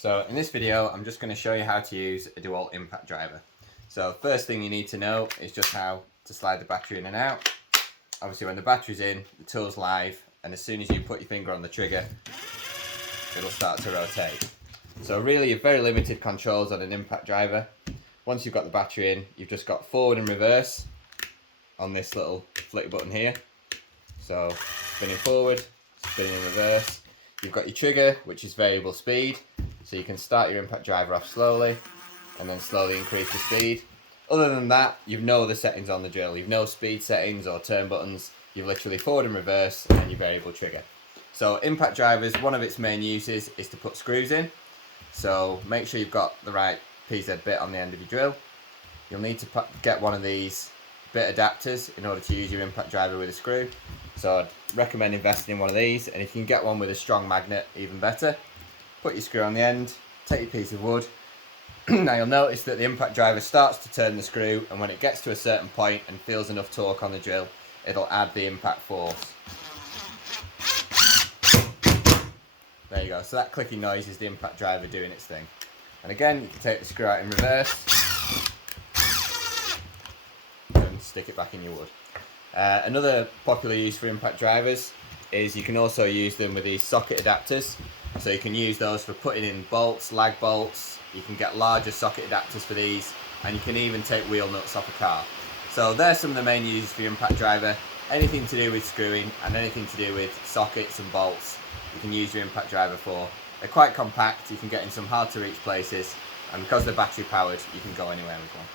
So in this video, I'm just going to show you how to use a DeWALT impact driver. So first thing you need to know is just how to slide the battery in and out. Obviously when the battery's in, the tool's live, and as soon as you put your finger on the trigger, it'll start to rotate. So really you've very limited controls on an impact driver. Once you've got the battery in, you've just got forward and reverse on this little flick button here. So spinning forward, spinning in reverse. You've got your trigger, which is variable speed. So you can start your impact driver off slowly and then slowly increase the speed. Other than that, you've no other settings on the drill. You've no speed settings or turn buttons. You've literally forward and reverse and your variable trigger. So impact drivers, one of its main uses is to put screws in. So make sure you've got the right PZ bit on the end of your drill. You'll need to get one of these bit adapters in order to use your impact driver with a screw. So I'd recommend investing in one of these, and if you can get one with a strong magnet, even better. Put your screw on the end, take your piece of wood. Now you'll notice that the impact driver starts to turn the screw, and when it gets to a certain point and feels enough torque on the drill, it'll add the impact force. There you go, so that clicking noise is the impact driver doing its thing. And again, you can take the screw out in reverse and stick it back in your wood. Another popular use for impact drivers is you can also use them with these socket adapters. So you can use those for putting in bolts, lag bolts. You can get larger socket adapters for these, and you can even take wheel nuts off a car. So there's some of the main uses for your impact driver. Anything to do with screwing and anything to do with sockets and bolts, you can use your impact driver for. They're quite compact, you can get in some hard to reach places, and because they're battery powered, you can go anywhere with one.